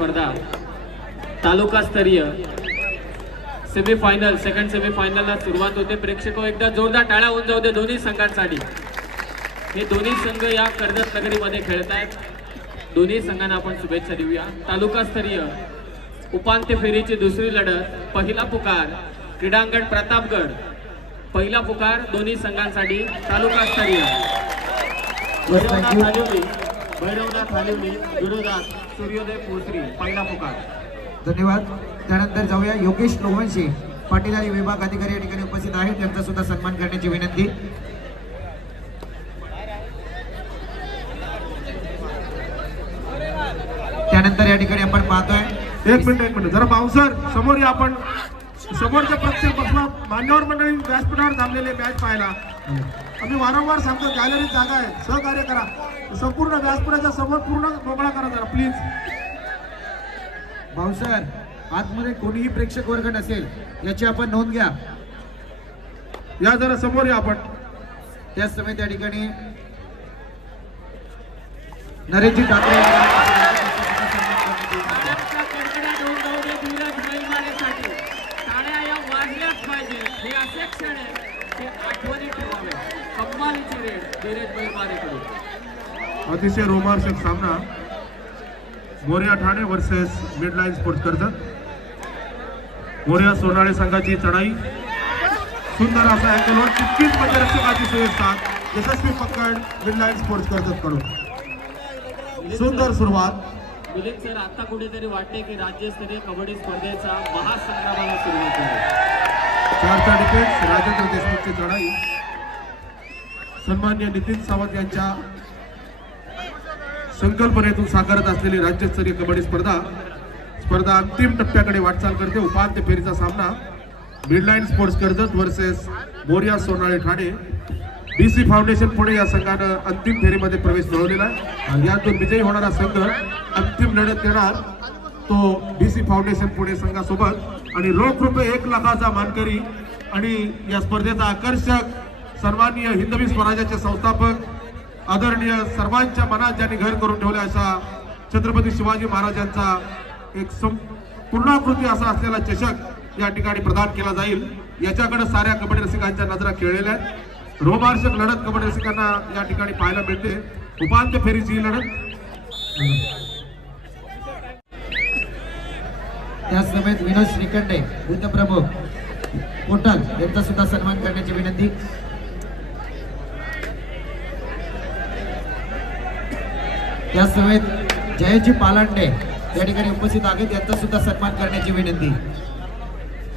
स्पर्धा तालुकास्तरीय semifinal second सेमीफायनलला सुरुवात होते। प्रेक्षको एकदा जोरदार टाळ्या होऊन जाऊ दे दोन्ही संघांसाठी। हे दोन्ही संघ या कर्जत नगरीमध्ये खेळत आहेत। दोन्ही संघांना आपण शुभेच्छा देऊया। तालुकास्तरीय उपांत्य फेरीची दुसरी लढत, पहिला पुकार क्रीडांगण प्रतापगड, पहिला पुकार दोन्ही संघांसाठी तालुकास्तरीय भैरवनाथ हालिवली विरोधात सूर्योदय पोसरी, पहिला पुकार। धन्यवाद। त्यानंतर जाऊया योगेश लोहनशी पाटील विभाग अधिकारी या ठिकाणी उपस्थित आहेत, त्यांचा सुद्धा सन्मान करण्याची विनंती। त्यानंतर या ठिकाणी आपण पाहतोय एक मिनिट जरा बाउन्सर समोर या। आपण समोरच्या प्रत्येक बसला मान्यवर मंडळी व्यासपीठावर थांबलेले मॅच पाहायला आम्ही वारंवार सांगतो, गॅलरी जागा आहे, सहकार्य करा। संपूर्ण व्यासपीठाच्या समोर पूर्ण मोकळा करा जरा प्लीज। बाउन्सर आतमध्ये कोणीही प्रेक्षक वर्ग नसेल याची आपण नोंद घ्या। या जरा समोर या आपण। त्याच समय त्या ठिकाणी नरेशजी ठाकरे अतिशय रोमांचक सामना मोरया ठाणे वर्सेस मिडलाईन स्पोर्ट्स कर्जत। मोरया सोनाळे संघाची चढाई सुंदर असा अँगलवर तितकीच रक्षकाची सुव्यवस्था, यशस्वी पकड मिडलाईन स्पोर्ट्स कर्जत कडून। सुंदर सुरुवात। मिलिंद सर, आता कुठेतरी वाटते की राज्यस्तरीय कबड्डी स्पर्धेचा महासंग्रामाला सुरुवात झाली। चारचा डिफेन्स राजेंद्र देशमुखची चढाई सन्मान्य नितीन सावंत यांच्या संकल्पनेतून साकारत असलेली राज्यस्तरीय कबड्डी स्पर्धा अंतिम टप्प्याकडे वाटचाल करते। उपांत्य फेरीचा सामना Midline sports Karjat versus Morya Sonale Thane. DC foundation Pune या संघानं अंतिम फेरीमध्ये प्रवेश मिळवलेला आहे। यातून विजयी होणारा संघ अंतिम लढत देणार तो डीसी फाउंडेशन पुणे संघासोबत आणि रोख रुपये 1 लाखाचा मानकरी आणि या स्पर्धेचा आकर्षक सन्माननीय हिंदवी स्वराज्याचे संस्थापक आदरणीय सर्वांच्या मनात ज्यांनी घर करून ठेवले अशा छत्रपती शिवाजी महाराजांचा एक पूर्णाकृती असा असलेला चषक या ठिकाणी प्रदान केला जाईल। याच्याकडे साऱ्या कबड्डी रसिकांच्या नजरा खेळलेल्या आहेत। रोमांचक लढत कबड्डी रसिकांना या ठिकाणी पाहायला मिळते। उपांत्य फेरीची ही लढत। त्याच समेत विनोद श्रीखंडे बुद्धप्रमुख कोटल यांचा सुद्धा सन्मान करण्याची विनंती। त्याच समेत जयजी पालांडे या ठिकाणी उपस्थित आहेत, यांचा सुद्धा सन्मान करण्याची विनंती।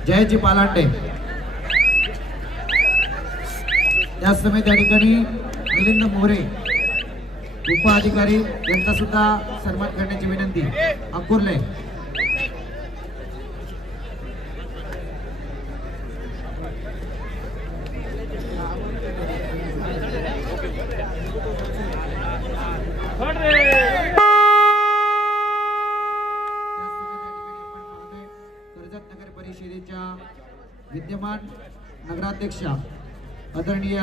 जयजी पालांडे। त्याच समेत या ठिकाणी मिलिंद मोरे उपअधिकारी यांचा सुद्धा सन्मान करण्याची विनंती। अकुर्ले। कर्जत नगर परिषदेच्या विद्यमान नगराध्यक्षा आदरणीय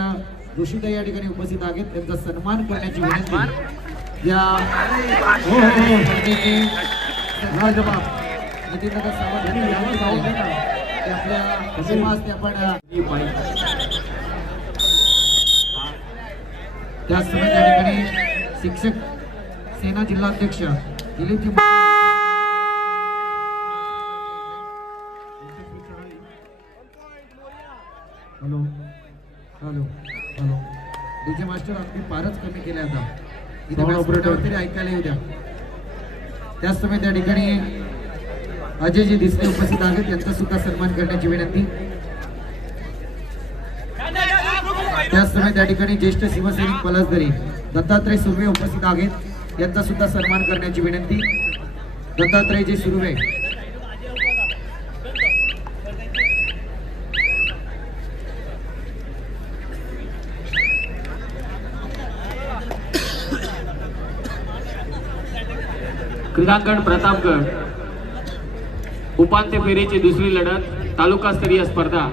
जोशीताई या ठिकाणी उपस्थित आहेत, त्यांचा सन्मान करण्याची विनंती। या राजबाब नितीनगर सावंत आपल्या समाज ते आपण त्याच समय त्या ठिकाणी शिक्षक सेना जिल्हाध्यक्ष Dilipji hello hello hello DJ master आपली फारच कमी केले आता इथे तरी ऐकायला येऊ द्या। त्याच समय त्या ठिकाणी अजयजी दिसले उपस्थित आहेत, त्यांचा सुद्धा सन्मान करण्याची विनंती। त्याच समय त्या ठिकाणी ज्येष्ठ शिवसैनिक पलसदरी दत्तात्रय सुर्वे उपस्थित आहेत, यांचा सुद्धा सन्मान करण्याची विनंती। दत्तात्रयजी सुर्वे। क्रीडांगण प्रतापगड उपांत्य फेरीची दुसरी लढत, तालुकास्तरीय स्पर्धा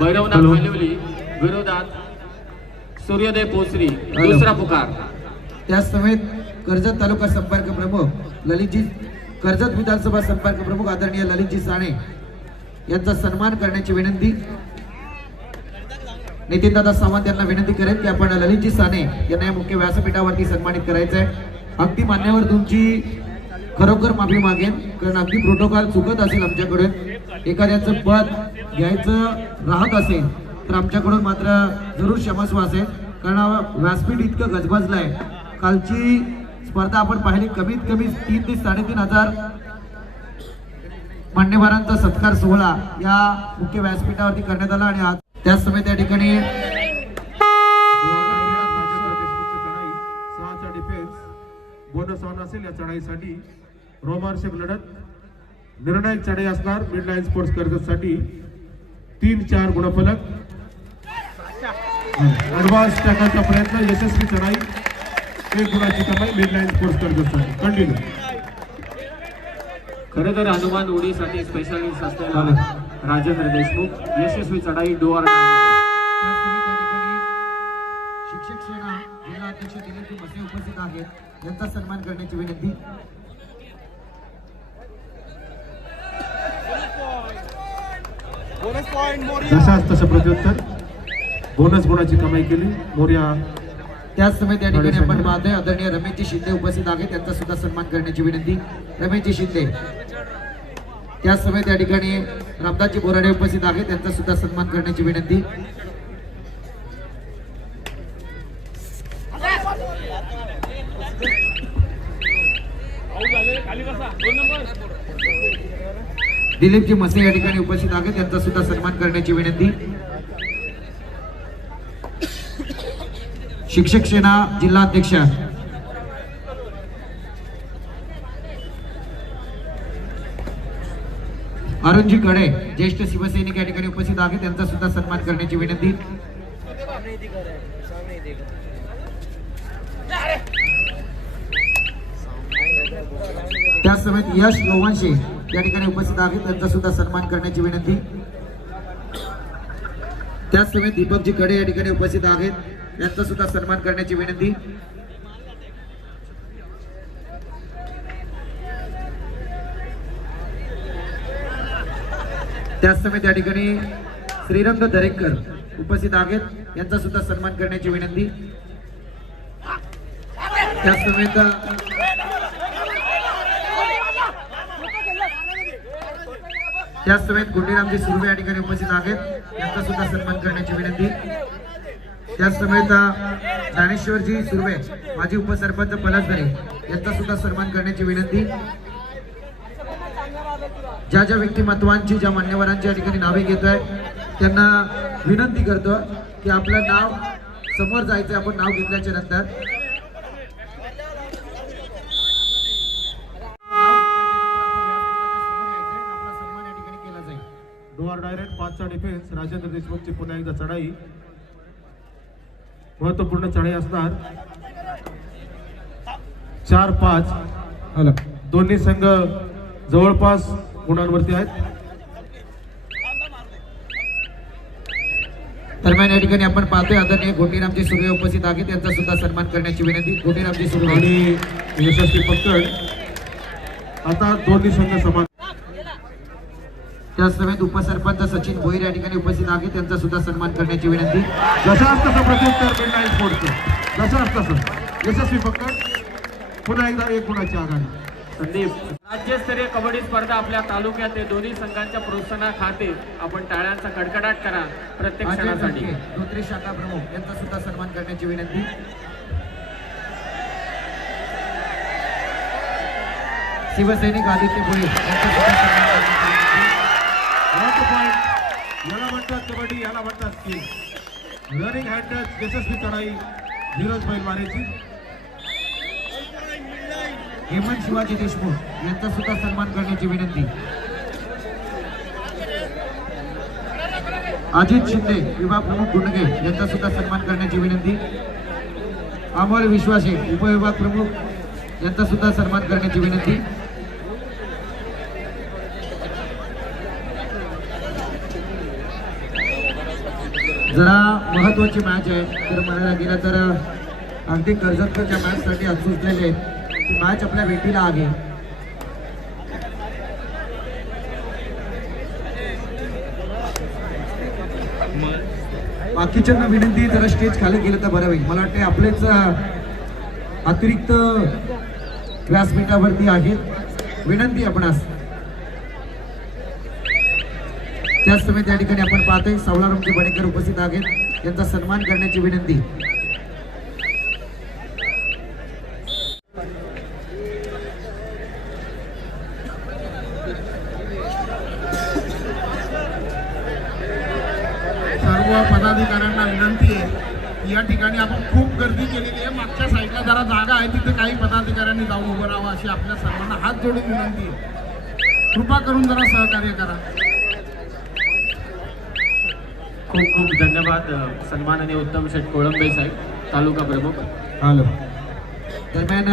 भैरवनाथ हालिवली विरोधात सूर्योदय पोसरी, दुसरा पुकार। त्याच समेत कर्जत तालुका संपर्क प्रमुख ललितजी कर्जत विधानसभा संपर्क प्रमुख आदरणीय ललितजी साणे यांचा सन्मान करण्याची विनंती. नितीनदादा सावंत यांना विनंती करेन की आपण ललितजी साणे यांना या मुख्य व्यासपीठावरती सन्मानित करायचं आहे. अगदी मान्यवर तुमची खरोखर माफी मागेन, कारण अगदी प्रोटोकॉल चुकत असेल आमच्याकडून, एखाद्याचं पद घ्यायचं राहत असेल तर आमच्याकडून मात्र जरूर क्षमस्व असेल, कारण व्यासपीठ इतकं गजबजलं आहे. कालची स्पर्धा आपण पाहिली, कमीत कमी 3 ते 3,500 मान्यवरांचा सत्कार सोहळा या मुख्य व्यासपीठावरती करण्यात आला. आणि आज त्याच समय त्या ठिकाणी बोनस ऑन असेल या चढाईसाठी रोमांचक लढत, निर्णायक चढाई असणार. मिडलाईन स्पोर्ट्स कर्जतसाठी 3-4 गुणफलक. ऍडव्हान्स टॅकलचा प्रयत्न, यशस्वी चढाई, 1 गुणाची कमाई मिडलाईन स्पोर्ट्स कर्जतसाठी. कंटिन्यू. खरं तर हनुमान उडीसाठी स्पेशालिस्ट असलेला राजेंद्र देशमुख यशस्वी चढाई डोअर. शिक्षक सेना जिल्हा अध्यक्ष दिलीपजी मसे उपस्थित आहेत, यांचा सन्मान करण्याची विनंती. जशाच तसं प्रत्युत्तर, बोनस गुणाची कमाई केली मोर्या. त्याच समय त्या ठिकाणी आपण पाहतोय आदरणीय रमेशजी शिंदे उपस्थित आहेत, त्यांचा सुद्धा सन्मान करण्याची विनंती. रमेशजी शिंदे. त्याच समय त्या ठिकाणी रामदासजी बोराडे उपस्थित आहेत, त्यांचा सुद्धा सन्मान करण्याची विनंती. दिलीपजी मसे या ठिकाणी उपस्थित आहेत, त्यांचा सुद्धा सन्मान करण्याची विनंती. शिक्षक सेना जिल्हा अध्यक्ष अरुणजी कडे ज्येष्ठ शिवसैनिक या ठिकाणी उपस्थित आहेत, त्यांचा सुद्धा सन्मान करण्याची विनंती. त्याच समेत यश लोवांशे या ठिकाणी उपस्थित आहेत, त्यांचा सुद्धा सन्मान करण्याची विनंती. त्याच समेत दीपकजी कडे या ठिकाणी उपस्थित आहेत, यांचा सुद्धा सन्मान करण्याची विनंती. त्याच समेत या ठिकाणी श्रीरंग दरेकर उपस्थित आहेत, यांचा सुद्धा सन्मान करण्याची विनंती. त्याच समेत गुंडीरामजी सुर्वे या ठिकाणी उपस्थित आहेत, यांचा सुद्धा सन्मान करण्याची विनंती. त्याच समेत ज्ञानेश्वरजी सुर्वे माजी उपसरपंच पलसदरे यांचा सुद्धा सन्मान करण्याची विनंती. ज्या व्यक्तिमत्वांची, ज्या मान्यवरांची या ठिकाणी नावे घेतोय त्यांना विनंती करतो की आपलं नाव समोर जायचं. आपण नाव घेतल्याच्या नंतर डोअर डायरेक्ट 5चा डिफेन्स. राजेंद्र देशमुखची पुन्हा एकदा चढाई, महत्वपूर्ण चढाई असणार. 4-5 दोन्ही संघ जवळपास गुणांवरती आहेत. दरम्यान या ठिकाणी आपण पाहतोय आदरणीय गोटीरामजी सुर्वे उपस्थित आहेत, त्यांचा सुद्धा सन्मान करण्याची विनंती. गोटीरामजी सुर्वे आणि यशस्वी पकड. आता दोन्ही संघ समान. त्याच समेत उपसरपंच सचिन भोईर या ठिकाणी उपस्थित आहेत, त्यांचा सुद्धा सन्मान करण्याची विनंती. जशाच तसं प्रत्युत्तर मिडलाईन स्पोर्ट्सचं, जशाच तसं यशस्वी पकड. पुन्हा एकदा 1 गुणाची आघाडी. संदीप, राज्यस्तरीय कबड्डी स्पर्धा आपल्या तालुक्यात दोन्ही संघांच्या प्रोत्साहनाखाते आपण टाळ्यांचा कडकडाट करा प्रत्येक क्षणासाठी. धोत्री शाखा प्रमुख यांचा सुद्धा सन्मान करण्याची विनंती. शिवसैनिक आदित्य भोईर यांचा सुद्धा सन्मान करण्याची विनंती. याला म्हणतात कबड्डी, याला म्हणतात स्किल. रनिंग हँड टच, यशस्वी चढाई, धीरज बैल मारेची. हेमंत शिवाजी देशमुख यांचा सुद्धा सन्मान करण्याची विनंती. अजित शिंदे विभाग प्रमुख गुंडगे यांचा सुद्धा सन्मान करण्याची विनंती. अमोल विश्वासे उपविभाग प्रमुख यांचा सुद्धा सन्मान करण्याची विनंती. जरा महत्वाची मॅच आहे, तर म्हणायला गेलं तर अगदी कर्जतच्या मॅचसाठी अचूकलेले ती मॅच आपल्या भेटीला आहे. बाकीच्यांना विनंती जरा स्टेज खाली गेलं तर बरं होईल. मला वाटते आपलेच अतिरिक्त व्यासपीठावरती आहेत. विनंती आपणास. त्याच समय त्या ठिकाणी आपण पाहतोय सावलारामजी बडेकर उपस्थित आहेत. त्यांचा सन्मान करण्याची विनंती. सर्व पदाधिकाऱ्यांना विनंती आहे की या ठिकाणी आपण खूप गर्दी केलेली आहे. मागच्या साईडला जरा जागा आहे, तिथे काही पदाधिकाऱ्यांनी जाऊन उभं राहावं अशी आपल्या सर्वांना हात जोडून विनंती आहे. कृपा करून जरा सहकार्य करा. खूप खूप धन्यवाद सन्माननीय उत्तम शेठ कोळंबे साहेब, तालुका प्रमुख. हॅलो. दरम्यान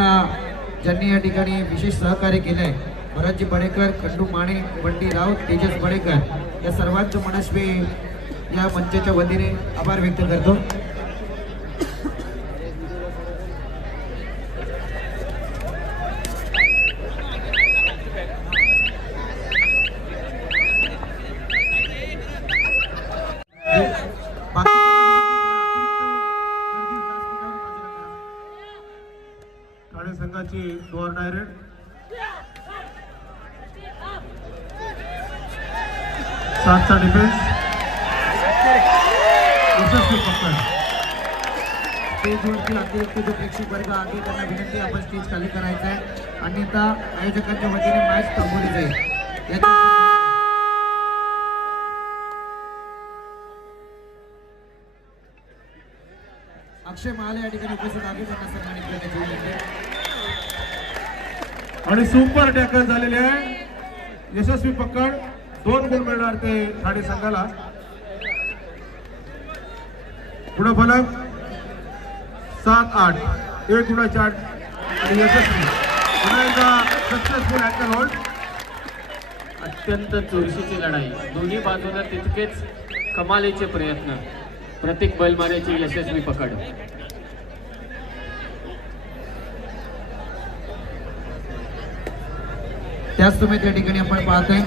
ज्यांनी या ठिकाणी विशेष सहकार्य केले आहे, भरतजी बडेकर, खंडू माने, बंटी राऊत, तेजस बडेकर, या सर्वांचं मनस्वी या मंचाच्या वतीने आभार व्यक्त करतो. ठाणे संघाची डोअर डायरेक्ट सातचा डिफेन्स यशस्वी पकड. स्टेजवरती अतिरिक्त जो प्रेक्षक वर्ग आहे त्यांना विनंती आपण स्टेज खाली करायचं आहे, अन्यथा आयोजकांच्या वतीने मॅच थांबवली जाईल. अक्षय महाले या ठिकाणी उपस्थित आहे, त्यांना सन्मानित करण्याची विनंती. आणि सुपर टॅकल झालेले आहे. यशस्वी पकड 2 गुण मिळणार ते ठाणे संघाला. पुढे फलक 7-8, 1 गुणाचे 8 आणि यशस्वी पुन्हा एकदा सक्सेसफुल हॅकर होल्ड. अत्यंत चुरशीची लढाई, दोन्ही बाजूला तितकेच कमालीचे प्रयत्न, प्रत्येक बैलमाऱ्याची यशस्वी पकड. त्याच तुम्ही त्या ठिकाणी आपण पाहतोय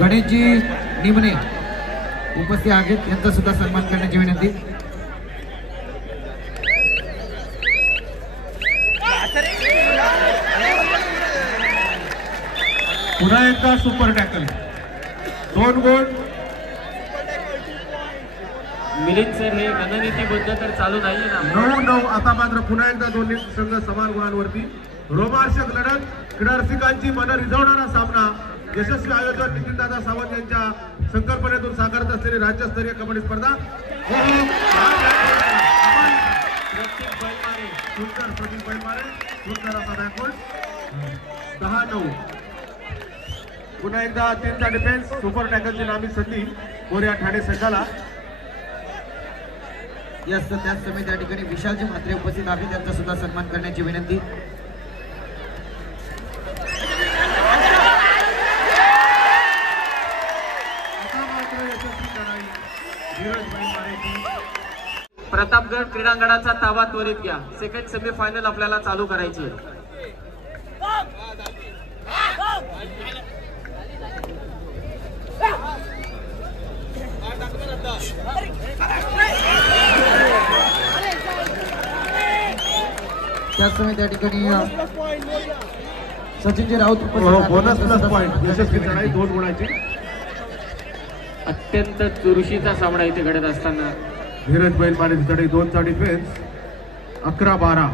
गणेशजी निमणे उपस्थित आहेत, यांचा सुद्धा सन्मान करण्याची विनंती. पुन्हा एकदा सुपर टॅकल 2 गुण. मिलिंद सर, हे रणनीतीबद्ध तर चालू नाहीये ना? 9-9. आता मात्र पुन्हा एकदा दोन्ही संघ समान गुणांवरती. रोमांचक लढत, क्रीडारसिकांची मनं रिझवणारा सामना. यशस्वी आयोजक नितीनदादा सावंत यांच्या संकल्पनेतून साकारत असलेली राज्यस्तरीय कबड्डी स्पर्धा. प्रत्येक बैलमारे सुंदर प्रदीप बैलमारे, सुंदर असा बॅकवर्ड. 10-9. पुन्हा एकदा 3चा डिफेन्स. सुपर टॅकलची नामी संधी मोरया ठाणे संघाला. याच त्याच समय त्या ठिकाणी विशालजी म्हात्रे उपस्थित आहेत, त्यांचा सुद्धा सन्मान करण्याची विनंती. प्रतापगड क्रीडांगणाचा ताबा त्वरित घ्या. सेकंड सेमीफायनल आपल्याला चालू करायची आहे. त्याच समय त्या ठिकाणी सचिनजी राऊत बोनस प्लस पॉइंट. यशस्वी चढाई 2 गुणाची. अत्यंत चुरशीचा सामना इथे घडत असताना धीरज बैलमारेची चढाई 2चा डिफेन्स. 11-12.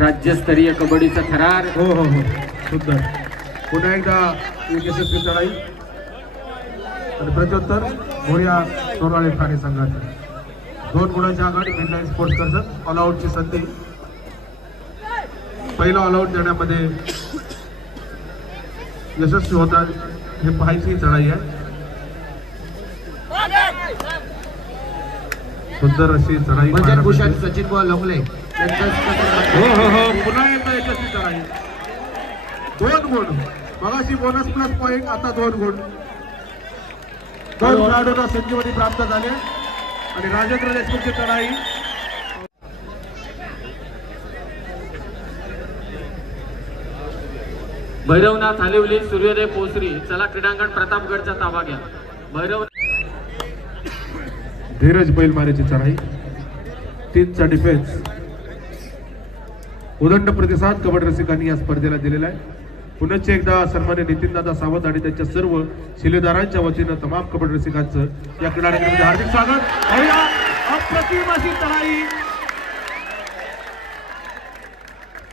राज्यस्तरीय कबड्डीचा थरार. हो हो हो, सुंदर. पुन्हा एकदा एक यशस्वी चढाई आणि प्रत्युत्तर मोरया सोनाळे ठाणे संघाचे. 2 गुणाच्या आघाडी मिडलाईन स्पोर्ट्स कर्जत. ऑल आउटची संधी. पहिला ऑल आउट देण्यामध्ये यशस्वी होतात हे पाहायची चढाई आहे. सुंदर अशी चढाई. भूषण सचिन बुवा लोंगले हो हो हो, पुन्हा एकदा यशस्वी चढाई. 2 गुण. मगाशी बोनस प्लस पॉइंट, आता 2 गुण. 2 खेळाडूंना संजीवनी प्राप्त झाले आणि राजेंद्र देशमुखची चढाई. भैरवनाथ हालिवली, सूर्योदय पोसरी. चला क्रीडांगण प्रतापगडचा ताबा घ्या. भैरव धीरज बैलमारीची चढाई, 3चा डिफेन्स. उदंड प्रतिसाद कबड्डी रसिकांनी या स्पर्धेला दिलेला आहे. पुनश्च एकदा सन्मान्य नितीनदादा सावंत आणि त्यांच्या सर्व शिलेदारांच्या वतीनं तमाम कबड्डी रसिकांचं या क्रीडांगणामध्ये हार्दिक स्वागत. पाहूया अप्रतिम अशी चढाई.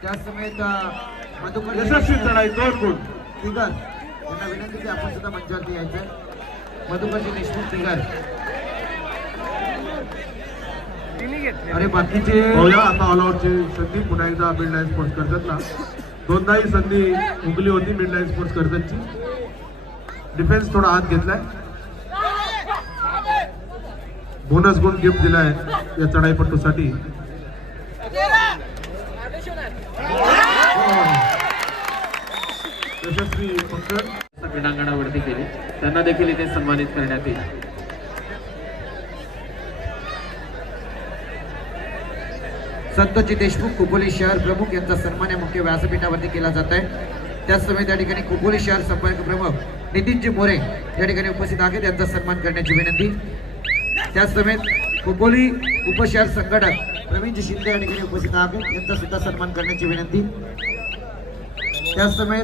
त्यासमेत मधुकर यशस्वी चढाई, 2 गुण. तिगर यांना विनंती की आपण सुद्धा मंचावरती यायचं. मधुकरजी देशमुख तिगर. अरे बाकीचे पाहूया आता ऑल आउटची संधी पुन्हा एकदा मिडलाईन स्पोर्ट्स कर्जतला. 2दाही संधी उगली होती मिडलाईन स्पोर्ट्स कर्जतची. डिफेन्स थोडा हात घेतलाय. बोनस गुण गिफ्ट दिलाय या चढाईपट्टूसाठी. यशस्वी पकड क्रीडांगणावरती केली, त्यांना देखील इथे सन्मानित करण्यात येईल. संतोषजी देशमुख कुपोली शहर प्रमुख यांचा सन्मान या मुख्य व्यासपीठावरती केला जात आहे. त्याचसमयी त्या ठिकाणी कुपोली शहर संपर्क प्रमुख नितीनजी मोरे या ठिकाणी उपस्थित आहेत, त्यांचा सन्मान करण्याची विनंती. त्याचसमयी कुपोली उपशहर संघटक प्रवीणजी शिंदे या ठिकाणी उपस्थित आहेत, यांचा सुद्धा सन्मान करण्याची विनंती. त्याचसमयी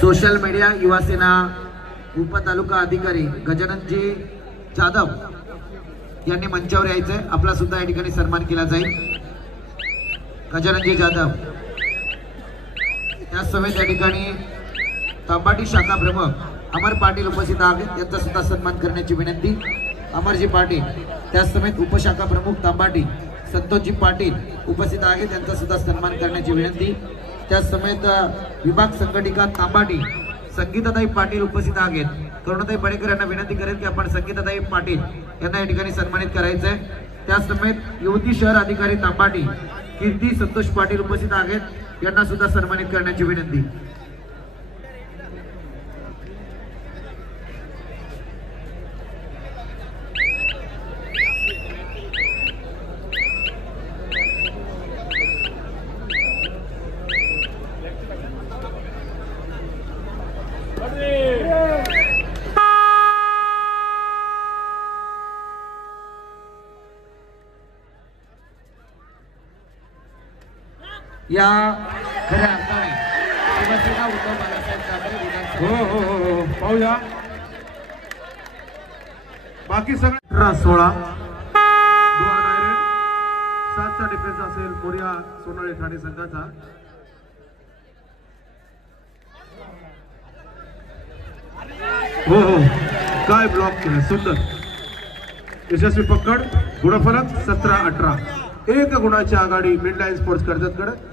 सोशल मीडिया युवा सेना उपतालुका अधिकारी गजाननजी जाधव यांनी मंचावर यायचंय. आपला सुद्धा या ठिकाणी सन्मान केला जाईल. गजाननजी जाधव. त्याचसमयी त्या ठिकाणी तांबाटी शाखा प्रमुख अमर पाटील उपस्थित आहेत, यांचा सुद्धा सन्मान करण्याची विनंती. अमरजी पाटील. त्याचसमयी उपशाखा प्रमुख तांबाटी संतोषजी पाटील उपस्थित आहेत, त्यांचा सुद्धा सन्मान करण्याची विनंती. त्याचसमयी विभाग संघटिका तांबाटी संगीताताई पाटील उपस्थित आहेत. करुणाताई बडेकर यांना विनंती करेल की आपण संगीताताई पाटील यांना या ठिकाणी सन्मानित करायचं आहे. त्याचसमयी युवती शहर अधिकारी तांबाटी कीर्ती संतोष पाटील उपस्थित आहेत, यांना सुद्धा सन्मानित करण्याची विनंती. या खऱ्या अर्थाने शिवसेना उद्धव बाळासाहेब ठाकरे विधानसभा पाहूया. बाकी सगळं 16 डायरेक्ट 7चा डिफेन्स असेल मोरिया सोनाळी ठाणे संघाचा. हो काय ब्लॉक केलं, सुंदर. यशस्वी पकड, गुणफलक 17-18. 1 गुणाची आघाडी मिडलाईन स्पोर्ट्स कर्जतकडे.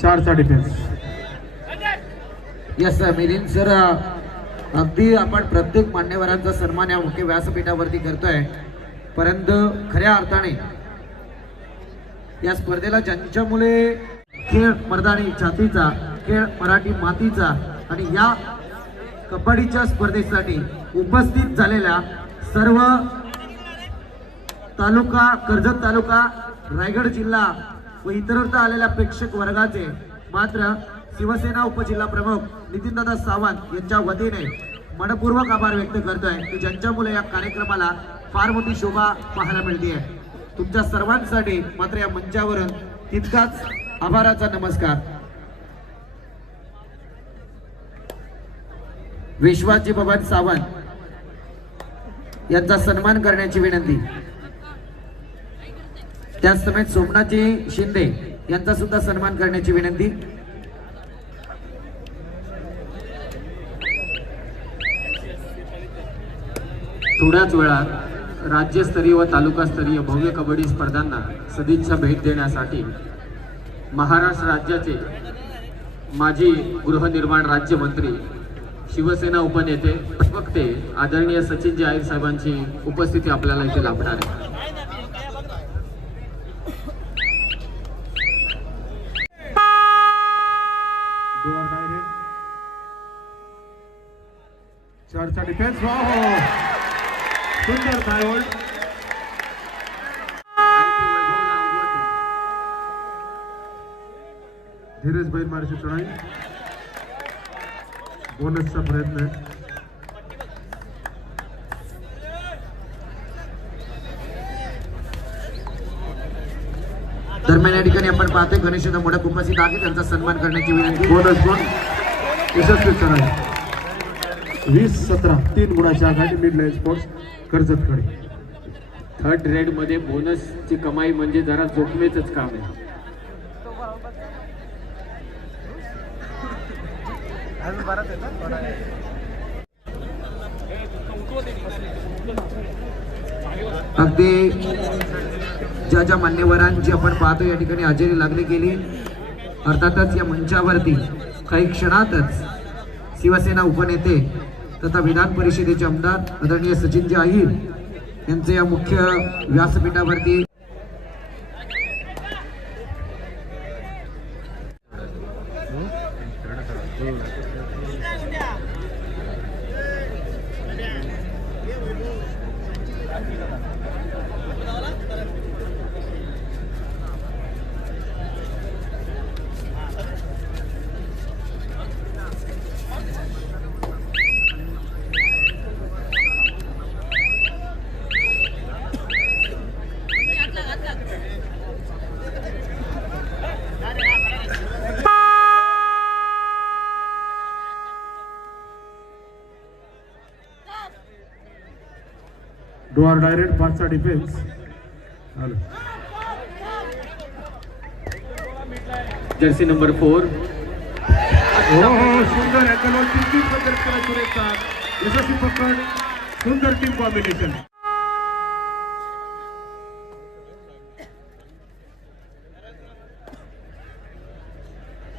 4चा डिफेन्स. यस मिलिंद सर, अगदी आपण प्रत्येक मान्यवरांचा सन्मान या मुख्य व्यासपीठावरती करतोय, परंतु खऱ्या अर्थाने या स्पर्धेला ज्यांच्यामुळे खेळ मर्दानी छातीचा, खेळ मराठी मातीचा आणि या कबड्डीच्या स्पर्धेसाठी उपस्थित झालेल्या सर्व तालुका, कर्जत तालुका, रायगड जिल्हा व इतरत्र आलेल्या प्रेक्षक वर्गाचे मात्र शिवसेना उपजिल्हा प्रमुख नितीनदादा सावंत यांच्या वतीने मनपूर्वक आभार व्यक्त करतोय की ज्यांच्यामुळे या कार्यक्रमाला फार मोठी शोभा पाहायला मिळते आहे. तुमच्या सर्वांसाठी मात्र या मंचावरून तितकाच आभाराचा नमस्कार. विश्वाजी बबन सावंत यांचा सन्मान करण्याची विनंती. त्याचसमयी सोमनाथजी शिंदे यांचा सुद्धा सन्मान करण्याची विनंती. थोड्याच वेळात राज्यस्तरीय व तालुकास्तरीय भव्य कबड्डी स्पर्धांना सदिच्छा भेट देण्यासाठी महाराष्ट्र राज्याचे माजी गृहनिर्माण राज्यमंत्री, शिवसेना उपनेते, प्रवक्ते आदरणीय सचिनजी आहिर साहेबांची उपस्थिती आपल्याला इथे लाभणार आहे. चारचा डिफेन्स, सुंदर डायव्हर्ट. धीरज बैलमारीची चढाई, बोनसचा प्रयत्न आहे. दरम्यान या ठिकाणी आपण पाहतोय गणेशदा मोठ्या उपस्थित आहे, त्यांचा सन्मान करण्याची विनंती. बोनस गुण, यशस्वी चढाई. 20-17 3 गुणाच्या आघाडी मिडलाईन स्पोर्ट्स कर्जतकडे. थर्ड ग्रेड मध्ये बोनसची कमाई म्हणजे जरा जोखमीचंच काम आहे. अगदी ज्या मान्यवरांची आपण पाहतो या ठिकाणी हजेरी लागली गेली. अर्थातच या मंचावरती काही क्षणातच शिवसेना उपनेते तथा विधान परिषदेचे आमदार आदरणीय सचिनजी आहिर यांचे या मुख्य व्यासपीठावरती डोअर डायरेक्ट 5चा डिफेन्स. Jersey number 4. सुंदर अँगलवर तीन पद्धत केला सुरेशचा. यशस्वी पकड, सुंदर टीम कॉम्बिनेशन.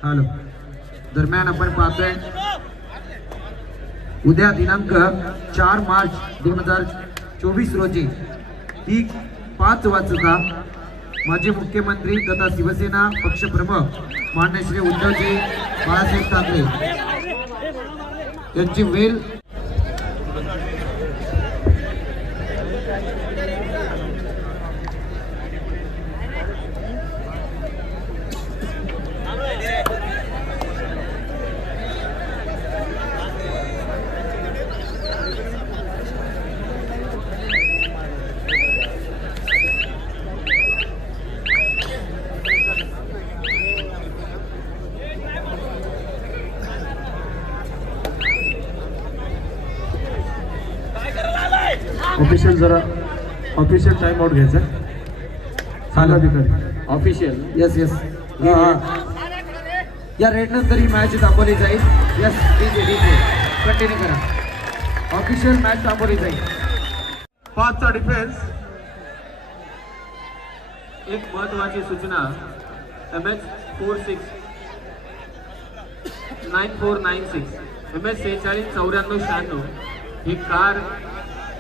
हॅलो. दरम्यान आपण पाहतोय उद्या दिनांक 4 मार्च 2024 रोजी ठीक 5 वाजता माजी मुख्यमंत्री तथा शिवसेना पक्षप्रमुख मान्य श्री उद्धवजी बाळासाहेब ठाकरे यांची वेल ऑफिशियल जरा ऑफिशियल टाइम आउट घ्यायचा. अधिकारी ऑफिशियल. यस यस या रेड नंतर ही मॅच दाखवली जाईल. यस डीजे कंटिन्यू करा. ऑफिशियल मॅच दाखवली जाईल. 5चा डिफेन्स. एक महत्वाची सूचना, MS 46 9496 MS 469496 ही कार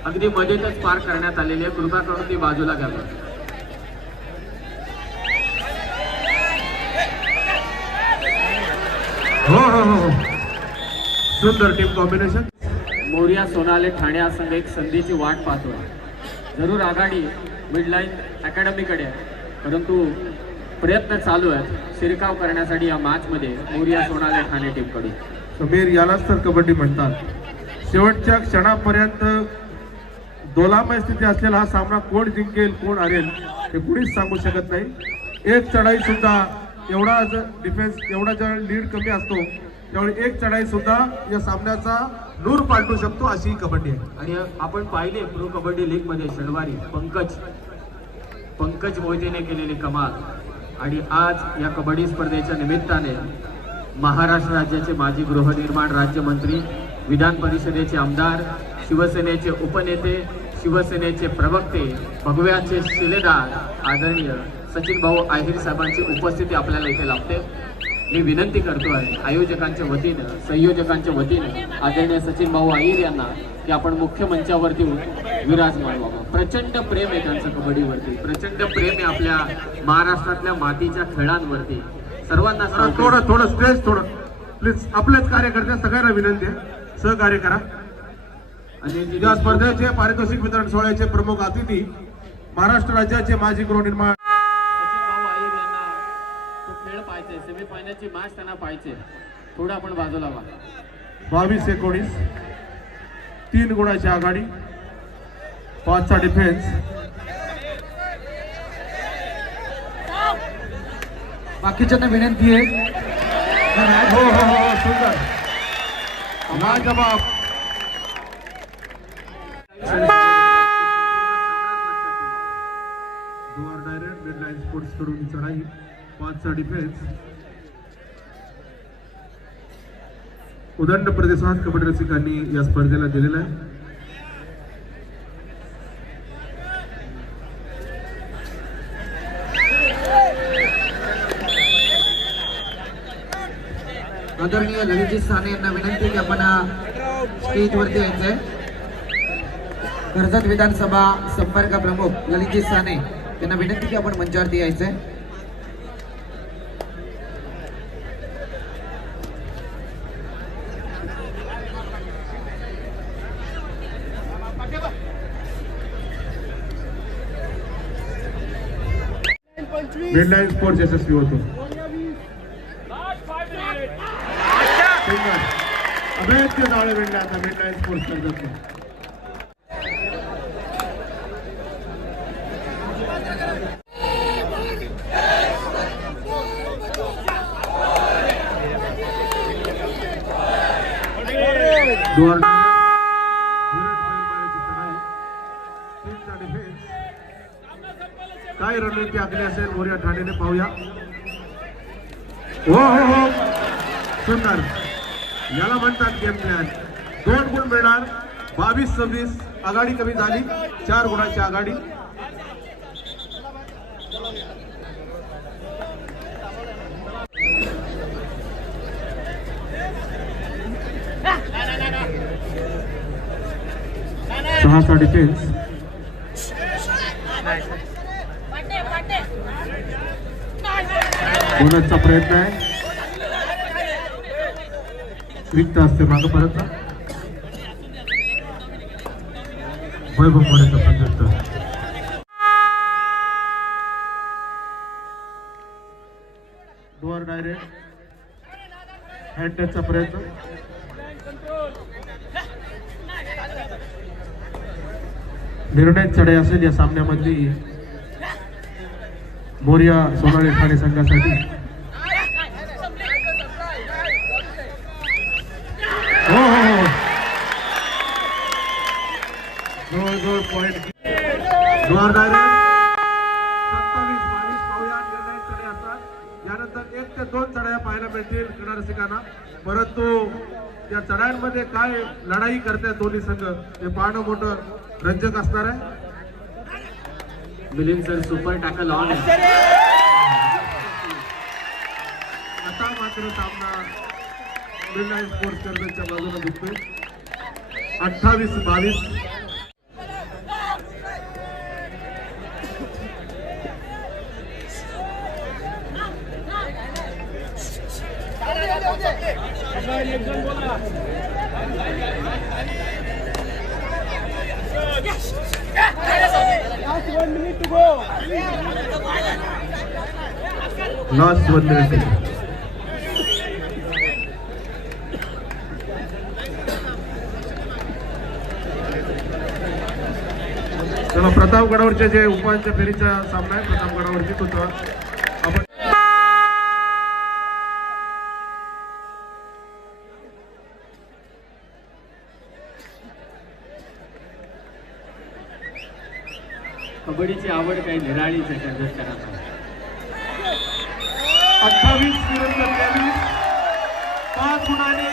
अगदी मध्येच पार्क करण्यात आलेली आहे. कृपा करून ती बाजूला घ्यावी. हो. सुंदर टीम कॉम्बिनेशन. मोरिया सोनाले ठाणे हा संघ एक संधीची वाट पाहतोय. जरूर आघाडी मिडलाईन अकॅडमीकडे आहे, परंतु प्रयत्न चालू आहेत शिरकाव करण्यासाठी या मॅचमध्ये मोरिया सोनाले ठाणे टीमकडून. समीर, यालाच तर कबड्डी म्हणतात. शेवटच्या क्षणापर्यंत दोलामय स्थिती असलेला हा सामना कोण जिंकेल कोण हरेल हे कुणीच सांगू शकत नाही. एक चढाई सुद्धा एवढा डिफेन्स एवढा जेव्हा लीड कमी असतो त्यावेळी एक चढाई सुद्धा या सामन्याचा नूर पालटू शकतो, अशी ही कबड्डी आहे. आणि आपण पाहिले प्रो कबड्डी लीग मध्ये शनिवारी पंकज मोहितेने केलेली कमाल. आणि आज या कबड्डी स्पर्धेच्या निमित्ताने महाराष्ट्र राज्याचे माजी गृहनिर्माण राज्यमंत्री, विधान परिषदेचे आमदार शिवसेनेचे उपनेते, शिवसेनेचे प्रवक्ते, भगव्याचे शिलेदार आदरणीय सचिन भाऊ आहिर साहेबांची उपस्थिती आपल्याला इथे लाभते. मी विनंती करतो आहे आयोजकांच्या वतीनं, संयोजकांच्या वतीनं आदरणीय सचिन भाऊ आहिर यांना की आपण मुख्य मंचावरती विराजमान व्हावं. प्रचंड प्रेम आहे त्यांचं कबड्डीवरती, प्रचंड प्रेम आहे आपल्या महाराष्ट्रातल्या मातीच्या खेळांवरती. सर्वांना थोडं स्ट्रेस प्लीज. आपल्याच कार्यकर्त्या सगळ्यांना विनंती आहे, सहकार्य करा. आणि या स्पर्धेचे पारितोषिक वितरण सोहळ्याचे प्रमुख अतिथी महाराष्ट्र राज्याचे माजी गृहनिर्माण सचिन भाऊ आहिर यांना तो खेळ पाहायचे, सेमीफायनलची मॅच त्यांना पाहायचे. थोडं आपण बाजूला व्हा. 22-19 3 गुणाची आघाडी, 5चा डिफेन्स. बाकीच्यांना विनंती आहे हो सुंदर लाजवाब. दुआर डायरेक्ट मिडलाईन स्पोर्ट्स कडून चढाई, 5चा डिफेन्स. उदंड प्रतिसाद कबड्डी रसिकांनी या स्पर्धेला दिलेला आहे. आदरणीय ललितजी साने यांना विनंती की आपण स्टेजवरती यायचंय. कर्जत विधानसभा संपर्क प्रमुख ललितजी साने यांना विनंती की आपण मंचावरती यायचंय. मिडलाईन स्पोर्ट्स यशस्वी होतो. अभेद्य जाळे विणले आता मिडलाईन स्पोर्ट्स कर्जत. काय रणनीती आखली असेल मोर्या ठाणेने पाहूया. हो सुंदर, याला म्हणतात गेम प्लॅन. 2 गुण मिळणार. 22-26 आघाडी कमी झाली, 4 गुणाची आघाडी. सहाचा डिफेन्स. बोनसचा प्रयत्न आहे. रिक्त असते मागं परत वैभव मोरेचा प्रयत्न. डोअर डायरेक्ट हँड टचचा प्रयत्न. निर्णय चढाई असेल या सामन्यामधली मोर्या सोनाळी ठाणे संघासाठी. हो जवळ पॉइंट. 27-22 पाहूया निर्णय चढाई असतात. यानंतर 1 ते 2 चढाया पाहायला मिळतील क्रीडा रसिकांना. परंतु या चढायांमध्ये काय लढाई करतात दोन्ही संघ हे पाहणं मोठं रंजक असणार आहे. Milind sir super tackle on आहे. आता मात्र सामना मिडलाईन स्पोर्ट्स कर्जतच्या बाजूला दिसतोय. 28-22. Last 1 minute. चला प्रतापगडावरच्या जे उपांत्य फेरीचा सामना आहे प्रतापगडावरती तो आपण कबड्डीची आवड काही निराळीच आहे कर्जतकरांना. 28-23 5 गुणांनी